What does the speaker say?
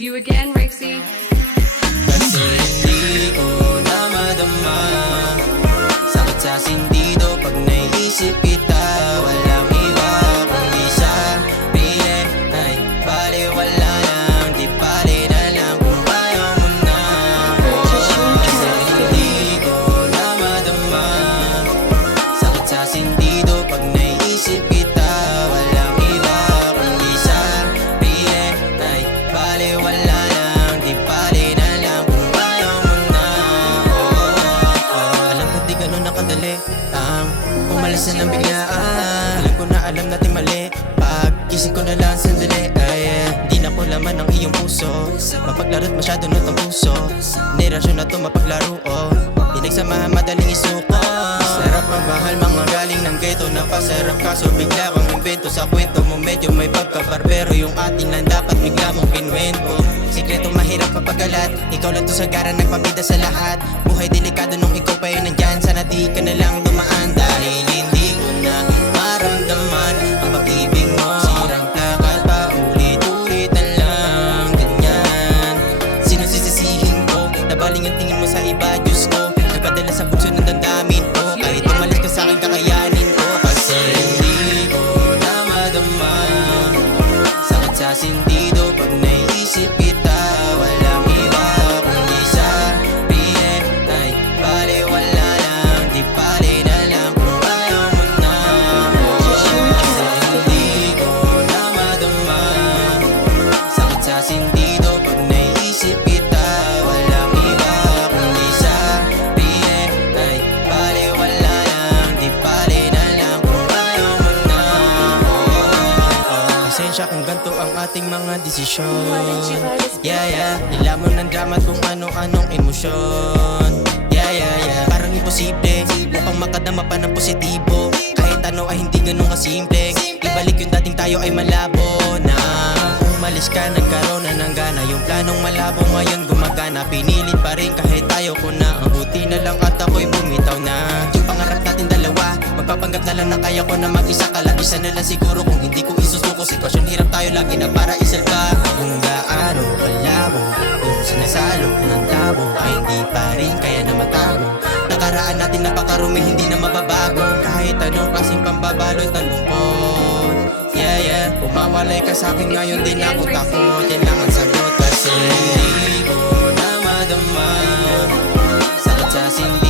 It's you again, Rexy. Kasi hindi ko na madama. Sakit sa sindido pag naiisip kita. Walang iba kundi sa pili. Ay baliwala lang, di bali na lang kung ayaw mo na. Kasi hindi ko na madama. Sakit sa sindido pag naiisip kita. Walang iba kundi sa pili. Ay baliwala lang, di bali na lang kung ayaw mo na. Alam ko di ganun nakadali ang umalis na ng biglaan. Alam ko na alam natin mali. Pagkising ko na lang sandali. Di na ko laman ang iyong puso. Mapaglaro't masyado na tong puso. Nirasyon na to mapaglaro. Pinagsamahan madaling isuko. Sarap mamahal mga galing ng ghetto. Napasarap kaso bigla kang invento. Sa kwento mo medyo may pagkabarbero. Yung ating lang dapat bigla mong pinwento. Sikreto mahirap kapagalat. Ikaw lang to sa gara nagpabida sa lahat. Buhay delikado nung ikaw pa yun nandyan. Sana di ka na lang dumaan. Dahil hindi ko na maramdaman ang pag-ibig mo. Sirang plakat pa ulit-ulit na lang. Ganyan. Sino sisisihin ko? Nabaling ang tingin mo sa iba, Diyos ko. Nagpadala sa bukso ng damdamin ko. Kahit umalis ka sa'kin kakayanin ko. Kasi hindi ko na madama. Sakit sa sindido pag naiisip kita. Walang iba kundi sa pili. Ay baliwala lang, di bali na lang kung ayaw mo na. Kasi hindi ko na madama. Sakit sa sindido pag naiisip kita. Walang iba kundi sa pili. Ay baliwala lang, di bali na lang kung ayaw mo na. Pasensya kung ganito ang ating mga desisyon. Yeah, nilamon ng drama kung ano-anong emosyon. Yeah, parang imposible upang makadama pa ng positibo. Kahit ano ay hindi ganun kasimple. Ibalik yung dating tayo ay malabo na. Umalis ka, nagkaroon na ng gana. Yung planong malabo ngayon gumagana. Pinilit pa rin kahit tayo ko na. Ang buti na lang at ako'y bumitaw na. Yung pangarap natin dalawa, magpapanggap na lang na kaya ko na mag-isa ka lang. Isa na lang siguro kung hindi ko isusuko. Sitwasyon hirap tayo lagi na para isalba. Kung gaano kalabo yung sinasalo ng tabo ay hindi pa rin kaya na matago. Nakaraan natin napakarumi, hindi na mababago. Kahit anong klaseng pambabalot ng lungkot. Yeah, umawalay ka sa'kin ngayon din ako takot. Yan lang ang sagot kasi hindi ko na madama. Sakit sa sindi